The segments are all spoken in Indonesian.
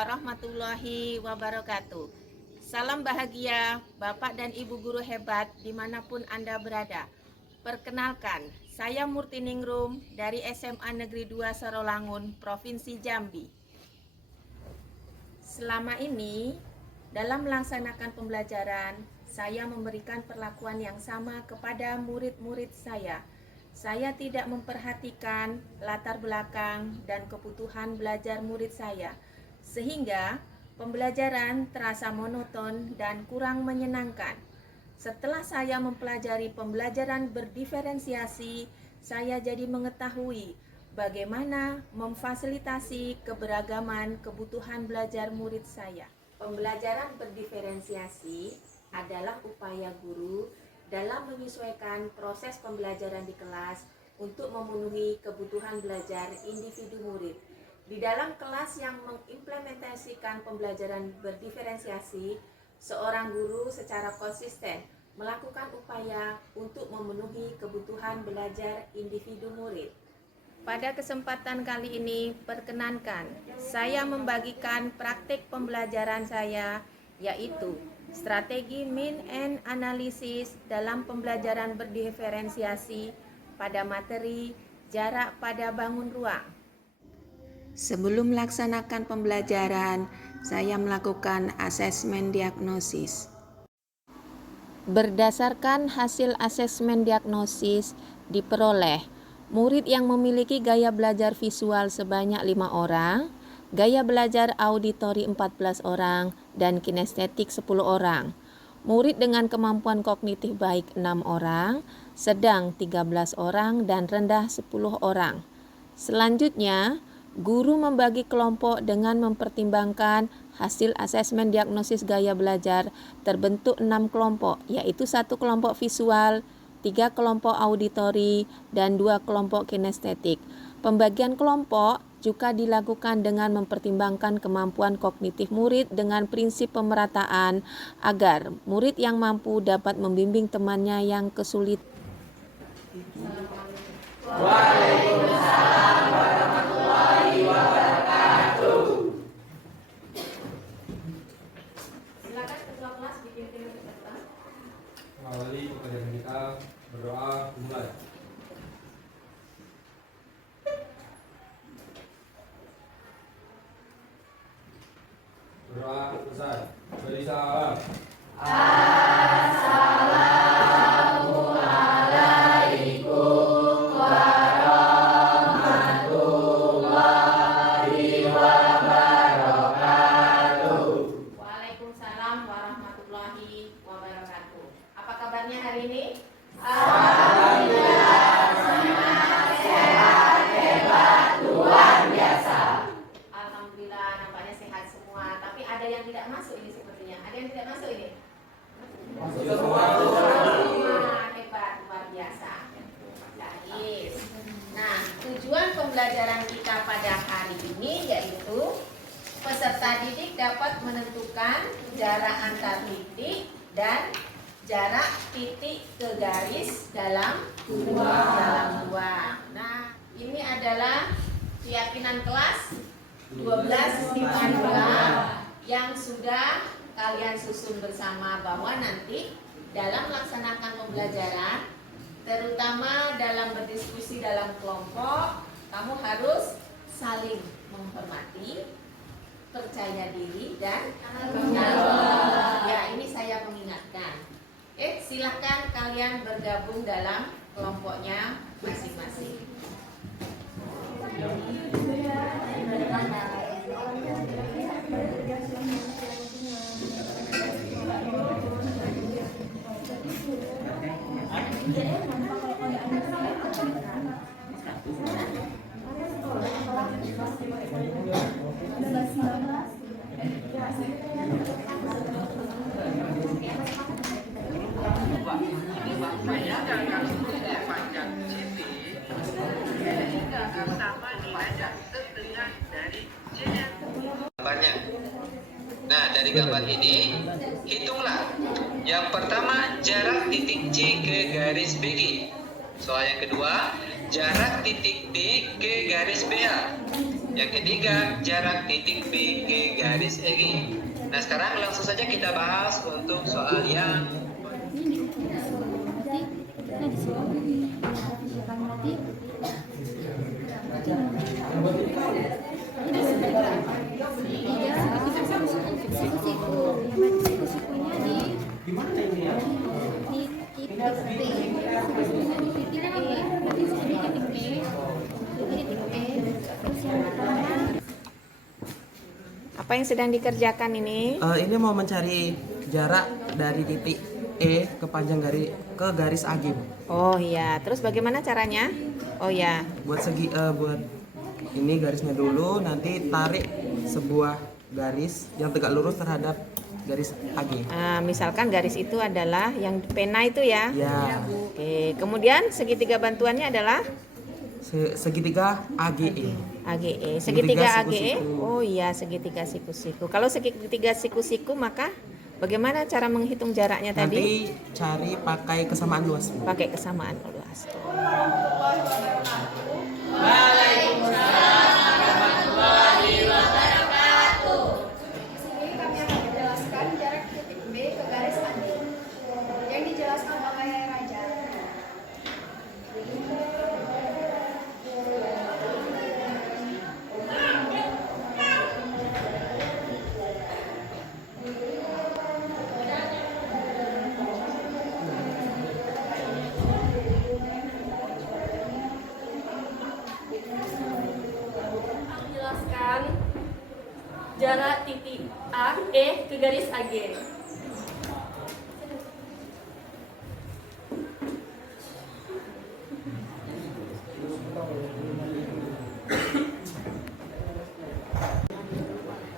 warahmatullahi wabarakatuh. Salam bahagia Bapak dan Ibu guru hebat dimanapun Anda berada. Perkenalkan, saya Murtiningrum dari SMA Negeri 2 Sarolangun, Provinsi Jambi. Selama ini, dalam melaksanakan pembelajaran, saya memberikan perlakuan yang sama kepada murid-murid saya. Saya tidak memperhatikan latar belakang dan kebutuhan belajar murid saya, sehingga pembelajaran terasa monoton dan kurang menyenangkan. Setelah saya mempelajari pembelajaran berdiferensiasi, saya jadi mengetahui bagaimana memfasilitasi keberagaman kebutuhan belajar murid saya. Pembelajaran berdiferensiasi adalah upaya guru dalam menyesuaikan proses pembelajaran di kelas untuk memenuhi kebutuhan belajar individu murid. Di dalam kelas yang mengimplementasikan pembelajaran berdiferensiasi, seorang guru secara konsisten melakukan upaya untuk memenuhi kebutuhan belajar individu murid. Pada kesempatan kali ini, perkenankan saya membagikan praktik pembelajaran saya, yaitu strategi mean and analysis dalam pembelajaran berdiferensiasi pada materi jarak pada bangun ruang. Sebelum melaksanakan pembelajaran, saya melakukan asesmen diagnosis. Berdasarkan hasil asesmen diagnosis diperoleh murid yang memiliki gaya belajar visual sebanyak 5 orang, gaya belajar auditori 14 orang, dan kinestetik 10 orang. Murid dengan kemampuan kognitif baik 6 orang, sedang 13 orang, dan rendah 10 orang. Selanjutnya, guru membagi kelompok dengan mempertimbangkan hasil asesmen diagnosis gaya belajar terbentuk 6 kelompok, yaitu 1 kelompok visual, 3 kelompok auditori, dan 2 kelompok kinestetik. Pembagian kelompok juga dilakukan dengan mempertimbangkan kemampuan kognitif murid dengan prinsip pemerataan agar murid yang mampu dapat membimbing temannya yang kesulitan. Waalaikumsalam warahmatullahi wabarakatuh. Silakan ketua kelas dipimpin peserta. Mengawali pembelajaran kita, berdoa dimulai. Berdoa selesai. Beri salam. Assalamualaikum warahmatullahi wabarakatuh. Waalaikumsalam warahmatullahi wabarakatuh. Apa kabarnya hari ini? Alhamdulillah, sehat, hebat, luar biasa. Alhamdulillah, nampaknya sehat semua. Tapi ada yang tidak masuk ini sepertinya. Ada yang tidak masuk ini? Masuk semua. Hebat, luar biasa. Baik. Nah, tujuan pembelajaran kita pada hari ini yaitu peserta didik dapat menentukan jarak antar titik dan jarak titik ke garis dalam ruang. Nah, ini adalah keyakinan kelas 1252 yang sudah kalian susun bersama bahwa nanti dalam melaksanakan pembelajaran, terutama dalam berdiskusi dalam kelompok, kamu harus saling menghormati, percaya diri, dan menjawab. Ya, ini saya mengingatkan. Silahkan kalian bergabung dalam kelompoknya masing-masing. Gambarnya. Nah, dari gambar ini hitunglah. Yang pertama, jarak titik C ke garis BG. Soal yang kedua, jarak titik D ke garis BA. Yang ketiga, jarak titik B ke garis EG. Nah, sekarang langsung saja kita bahas untuk soal yang Apa yang sedang dikerjakan ini? Ini mau mencari jarak dari titik E ke panjang garis AG. Oh iya, terus bagaimana caranya? Oh ya, Buat buat ini garisnya dulu, nanti tarik sebuah garis yang tegak lurus terhadap garis AG. misalkan garis itu adalah yang pena itu ya. Ya, Oke, kemudian segitiga bantuannya adalah segitiga AGE. AGE. Segitiga Segitiga AGE. siku-siku. Oh iya, segitiga siku-siku. Kalau segitiga siku-siku maka bagaimana cara menghitung jaraknya tadi? Nanti cari pakai kesamaan luas. Pakai kesamaan luas. Sini kami akan menjelaskan jarak titik B ke garis AG yang dijelaskan oleh Raja. Menjelaskan jarak titik A, E ke garis AG.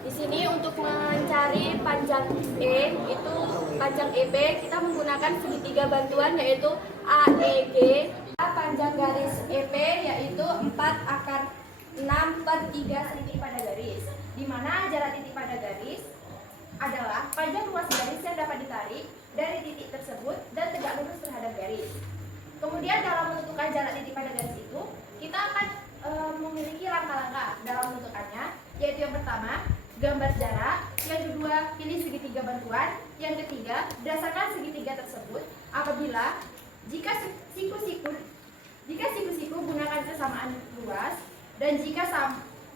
Di sini untuk mencari panjang E, itu panjang EB, kita menggunakan segitiga bantuan yaitu AEG. Panjang garis EP yaitu 4 akar 6/3 cm pada garis, di mana jarak titik pada garis adalah panjang ruas garis yang dapat ditarik dari titik tersebut dan tegak lurus terhadap garis. Kemudian dalam menentukan jarak titik pada garis itu, kita akan memiliki langkah-langkah dalam menentukannya, yaitu yang pertama, gambar jarak, yang kedua, pilih segitiga bantuan, yang ketiga, berdasarkan segitiga tersebut, apabila jika siku-siku gunakan kesamaan luas, dan jika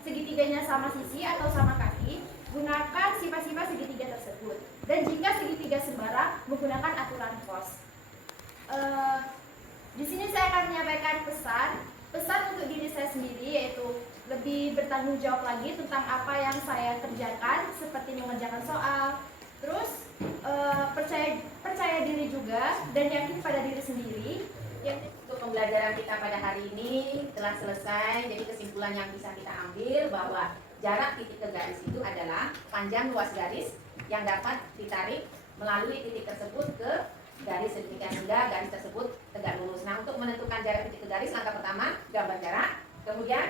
segitiganya sama sisi atau sama kaki, gunakan sifat-sifat segitiga tersebut. Dan jika segitiga sembarang, menggunakan aturan cos. Di sini saya akan menyampaikan pesan untuk diri saya sendiri, yaitu lebih bertanggung jawab lagi tentang apa yang saya kerjakan, seperti mengerjakan soal. Terus percaya diri juga dan yakin pada diri sendiri. Untuk pembelajaran kita pada hari ini telah selesai. Jadi kesimpulan yang bisa kita ambil bahwa jarak titik ke garis itu adalah panjang luas garis yang dapat ditarik melalui titik tersebut ke garis sedemikian hingga garis tersebut tegak lurus. Nah, untuk menentukan jarak titik ke garis, langkah pertama gambar jarak. Kemudian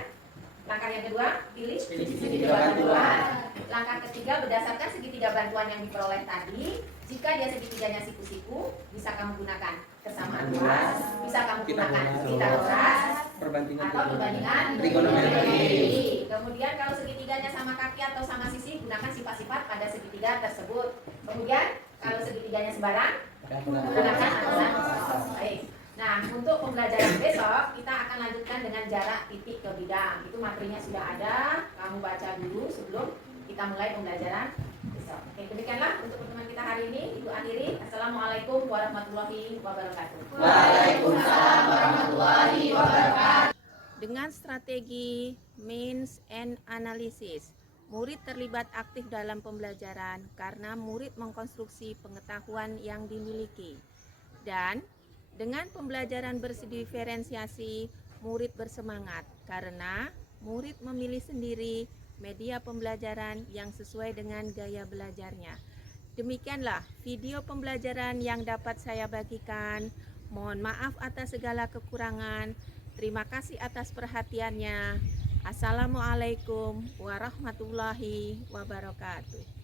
langkah yang kedua pilih segitiga bantuan. Langkah ketiga berdasarkan segitiga bantuan yang diperoleh tadi. Jika dia segitiganya siku-siku, bisa kamu gunakan kesamaan luas, bisa kamu gunakan kita luas, atau perbandingan trigonometri. Kemudian kalau segitiganya sama kaki atau sama sisi, gunakan sifat-sifat pada segitiga tersebut. Kemudian kalau segitiganya sembarang, gunakan aturan cos. Baik. Nah, untuk pembelajaran besok kita akan lanjutkan dengan jarak titik ke bidang. Itu materinya sudah ada, kamu baca dulu sebelum kita mulai pembelajaran besok. Oke, demikianlah untuk pertemuan kita hari ini. Ibu akhiri. Assalamualaikum warahmatullahi wabarakatuh. Waalaikumsalam warahmatullahi wabarakatuh. Dengan strategi means and analysis, murid terlibat aktif dalam pembelajaran karena murid mengkonstruksi pengetahuan yang dimiliki. Dan dengan pembelajaran berdiferensiasi, murid bersemangat karena murid memilih sendiri media pembelajaran yang sesuai dengan gaya belajarnya. Demikianlah video pembelajaran yang dapat saya bagikan. Mohon maaf atas segala kekurangan. Terima kasih atas perhatiannya. Assalamualaikum warahmatullahi wabarakatuh.